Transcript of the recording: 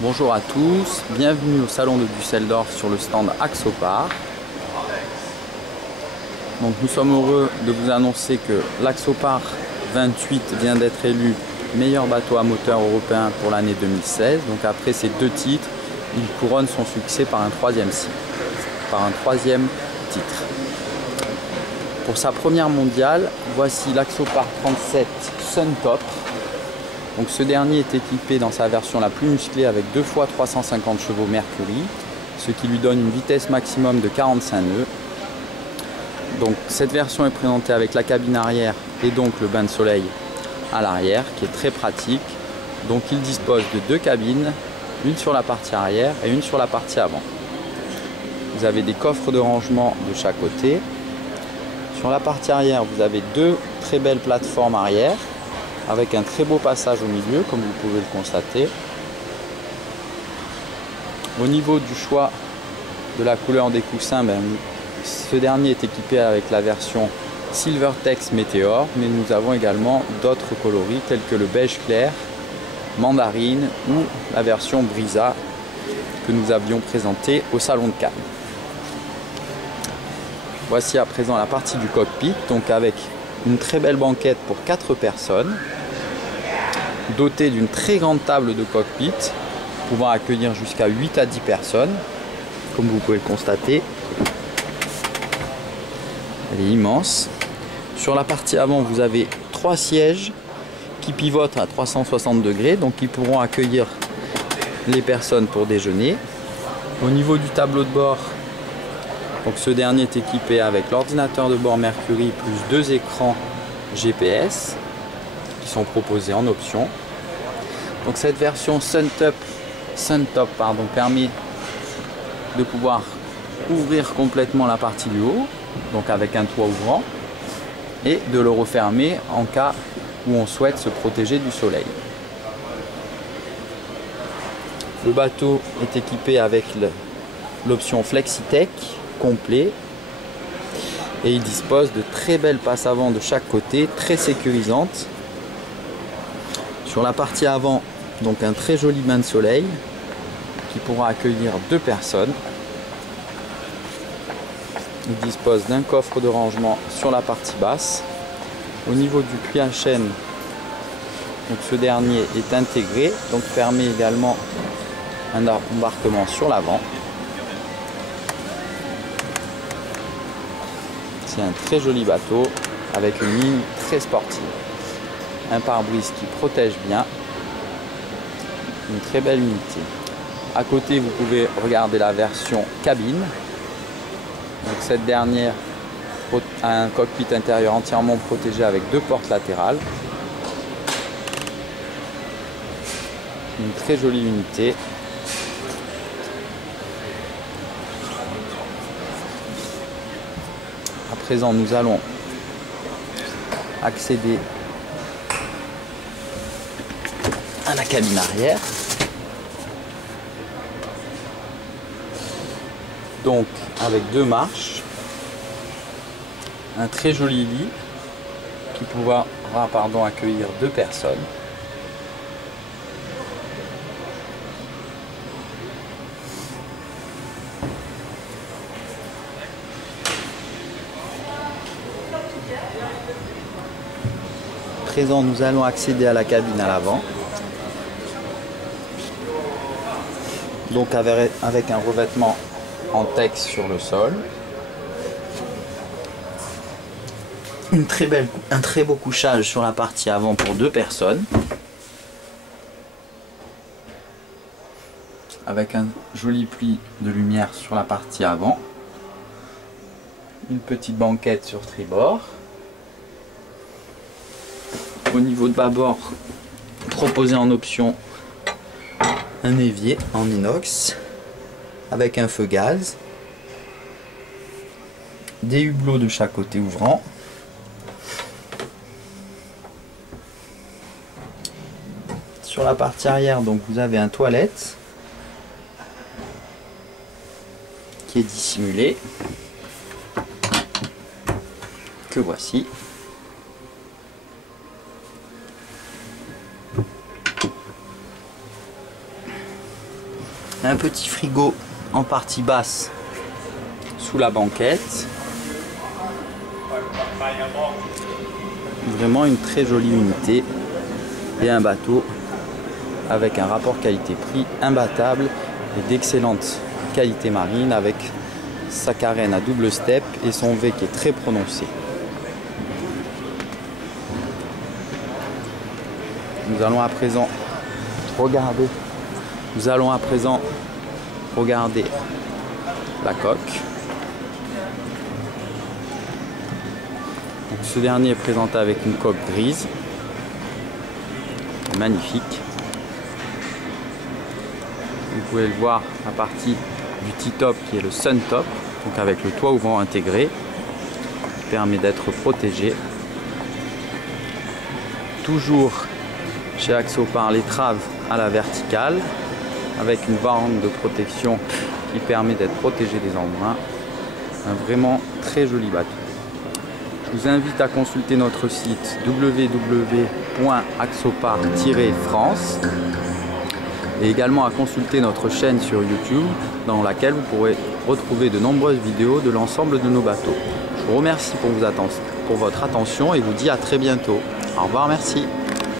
Bonjour à tous, bienvenue au salon de Düsseldorf sur le stand Axopar. Donc nous sommes heureux de vous annoncer que l'Axopar 28 vient d'être élu meilleur bateau à moteur européen pour l'année 2016. Donc après ces deux titres, il couronne son succès par un troisième titre. Pour sa première mondiale, voici l'Axopar 37 Suntop. Donc ce dernier est équipé dans sa version la plus musclée avec 2 fois 350 chevaux Mercury, ce qui lui donne une vitesse maximum de 45 nœuds. Donc cette version est présentée avec la cabine arrière et donc le bain de soleil à l'arrière qui est très pratique. Donc il dispose de deux cabines, une sur la partie arrière et une sur la partie avant. Vous avez des coffres de rangement de chaque côté. Sur la partie arrière, vous avez deux très belles plateformes arrière avec un très beau passage au milieu, comme vous pouvez le constater. Au niveau du choix de la couleur des coussins, ce dernier est équipé avec la version Silvertex Meteor, mais nous avons également d'autres coloris tels que le beige clair, mandarine ou la version Brisa que nous avions présentée au salon de Cannes. Voici à présent la partie du cockpit, donc avec une très belle banquette pour 4 personnes, dotée d'une très grande table de cockpit, pouvant accueillir jusqu'à 8 à 10 personnes, comme vous pouvez le constater. Elle est immense. Sur la partie avant, vous avez 3 sièges qui pivotent à 360 degrés, donc ils pourront accueillir les personnes pour déjeuner. Au niveau du tableau de bord, donc ce dernier est équipé avec l'ordinateur de bord Mercury plus 2 écrans GPS qui sont proposés en option. Donc cette version Suntop permet de pouvoir ouvrir complètement la partie du haut, donc avec un toit ouvrant, et de le refermer en cas où on souhaite se protéger du soleil. Le bateau est équipé avec l'option FlexiTech complet et il dispose de très belles passes avant de chaque côté, très sécurisantes. Sur la partie avant, donc un très joli bain de soleil qui pourra accueillir 2 personnes. Il dispose d'un coffre de rangement sur la partie basse. Au niveau du puits à chaîne, donc ce dernier est intégré, donc permet également un embarquement sur l'avant. C'est un très joli bateau avec une ligne très sportive. Un pare-brise qui protège bien. Une très belle unité. À côté, vous pouvez regarder la version cabine. Donc cette dernière a un cockpit intérieur entièrement protégé avec 2 portes latérales. Une très jolie unité. À présent, nous allons accéder à la cabine arrière. Donc avec 2 marches, un très joli lit qui pourra accueillir 2 personnes. À présent, nous allons accéder à la cabine à l'avant. Donc avec un revêtement en tex sur le sol. Un très beau couchage sur la partie avant pour 2 personnes. Avec un joli pli de lumière sur la partie avant. Une petite banquette sur tribord. Au niveau de bâbord, proposé en option un évier en inox avec un feu gaz, des hublots de chaque côté ouvrant, sur la partie arrière donc vous avez un toilette qui est dissimulé, que voici. Un petit frigo en partie basse sous la banquette. Vraiment une très jolie unité. Et un bateau avec un rapport qualité-prix imbattable et d'excellente qualité marine avec sa carène à double step et son V qui est très prononcé. Nous allons à présent regarder la coque. Donc, ce dernier est présenté avec une coque grise. Magnifique. Vous pouvez le voir à partir du T-top qui est le Sun Top, donc avec le toit ouvrant intégré qui permet d'être protégé. Toujours chez Axopar, l'étrave à la verticale avec une bande de protection qui permet d'être protégé des embruns. Un vraiment très joli bateau. Je vous invite à consulter notre site www.axopar-france et également à consulter notre chaîne sur YouTube dans laquelle vous pourrez retrouver de nombreuses vidéos de l'ensemble de nos bateaux. Je vous remercie pour votre attention et vous dis à très bientôt. Au revoir, merci.